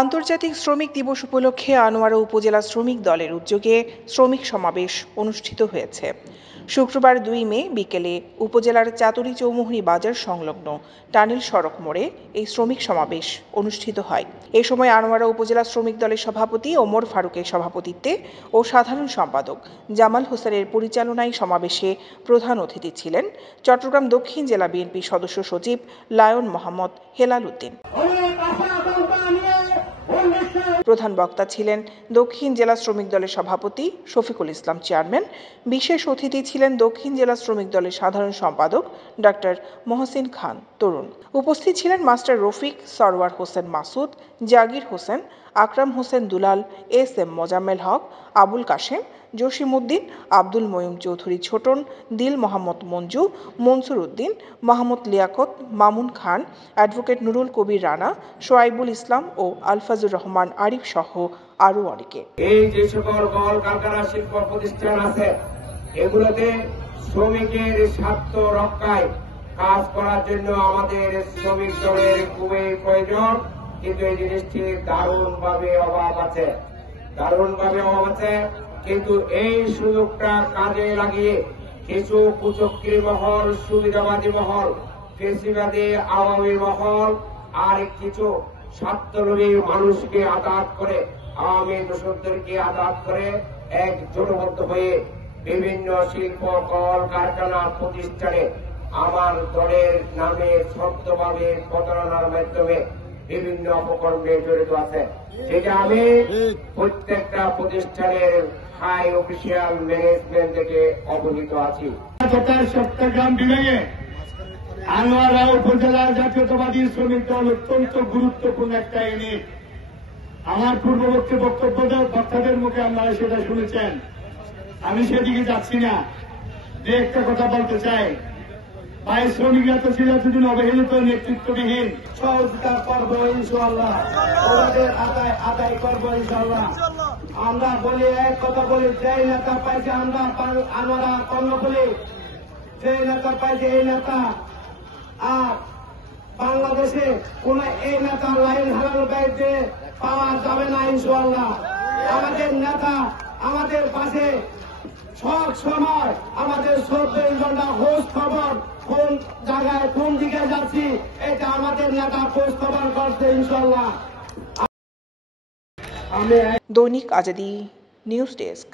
আন্তর্জাতিক শ্রমিক দিবস উপলক্ষে আনোয়ারা উপজেলা শ্রমিক দলের উদ্যোগে শ্রমিক সমাবেশ অনুষ্ঠিত হয়েছে। শুক্রবার 2 মে বিকেলে উপজেলার চাতুরী চৌমুহনী বাজার সংলগ্ন টানেল সড়ক মোড়ে এই শ্রমিক সমাবেশ অনুষ্ঠিত হয়। এ সময় আনোয়ারা উপজেলা শ্রমিক দলের সভাপতি ওমর ফারুকের সভাপতিত্বে ও সাধারণ সম্পাদক জামাল হোসেনের পরিচালনায় সমাবেশে প্রধান অতিথি ছিলেন চট্টগ্রাম দক্ষিণ জেলা বিএনপির সদস্য সচিব লায়ন মোহাম্মদ হেলাল উদ্দিন। প্রধান বক্তা ছিলেন দক্ষিণ জেলা শ্রমিক দলের সভাপতি শফিকুল ইসলাম চেয়ারম্যান। বিশেষ অতিথি ছিলেন দক্ষিণ জেলা শ্রমিক দলের সাধারণ সম্পাদক ডক্টর মহসিন খান তরুণ। উপস্থিত ছিলেন মাস্টার রফিক, সরওয়ার হোসেন মাসুদ, জাগির হোসেন, আকরাম হোসেন দুলাল, এস.এম. মোজাম্মেল হক, আবুল কাশেম, জসিম উদ্দিন, আব্দুল মঈন চৌধুরী ছোটন, দিল মোহাম্মদ মঞ্জু, মনসুর উদ্দিন, মাহমুদ লিয়াকত, মামুন খান, অ্যাডভোকেট নুরুল কবির রানা, সোয়াইবুল ইসলাম ও আলফাজুর রহমান আরিফ সহ আরো অনেকে। এই যে সকল কলকারখানা শিল্প প্রতিষ্ঠান আছে এগুলোতে শ্রমিকের স্বার্থ রক্ষায় কাজ করার জন্য আমাদের শ্রমিক দলের খুবই প্রয়োজন, কিন্তু এই জিনিসটি দারুণভাবে অভাব আছে। কিন্তু এই সুযোগটা কাজে লাগিয়ে কিছু কুচক্রী মহল, সুবিধাবাদী মহল, কৃষিবাদী আওয়ামী মহল আর কিছু স্বার্থলোভী মানুষকে আঘাত করে, আওয়ামী দোষরদেরকে আঘাত করে এক জোটবদ্ধ হয়ে বিভিন্ন শিল্প কলকারখানা প্রতিষ্ঠানে আমার দলের নামে শক্তভাবে প্রতারণার মাধ্যমে বিভিন্ন অপকর্মে জড়িত আছে, যেটা আমি প্রত্যেকটা প্রতিষ্ঠানের হাই অফিসিয়াল ম্যানেজমেন্ট থেকে অবহিত আছি। চট্টগ্রাম বিভাগে আনোয়ারা উপজেলার জাতীয়তাবাদী শ্রমিক দল অত্যন্ত গুরুত্বপূর্ণ একটা ইউনিট। আমার পূর্ববর্তী বক্তাদের মুখে আপনারা সেটা শুনেছেন, আমি সেদিকে যাচ্ছি না। যে একটা কথা বলতে চাই, ভাই শ্রমিকরা তো ছিল এতদিন অবহেলিত, নেতৃত্ববিহীন। সহযোগিতা করবো ইনশাআল্লাহ, ওদের আদায় করবো ইনশাআল্লাহ। আমরা বলি এক কথা বলি, যে নেতা পাইছে আমরা আনোয়ারা কর্ণ বলি, যে নেতা পাইছে এই নেতা। আর বাংলাদেশে কোন এই নেতা লাইন হারানো গাইতে পাওয়া যাবে না ইনশাআল্লাহ। আমাদের নেতা আমাদের পাশে সব সময়, আমাদের 24 ঘন্টা খোঁজ খবর, কোন জায়গায় কোন দিকে যাচ্ছি এটা আমাদের নেতা খোঁজ খবর করছে ইনশাআল্লাহ। দৈনিক আজাদী নিউজ ডেস্ক।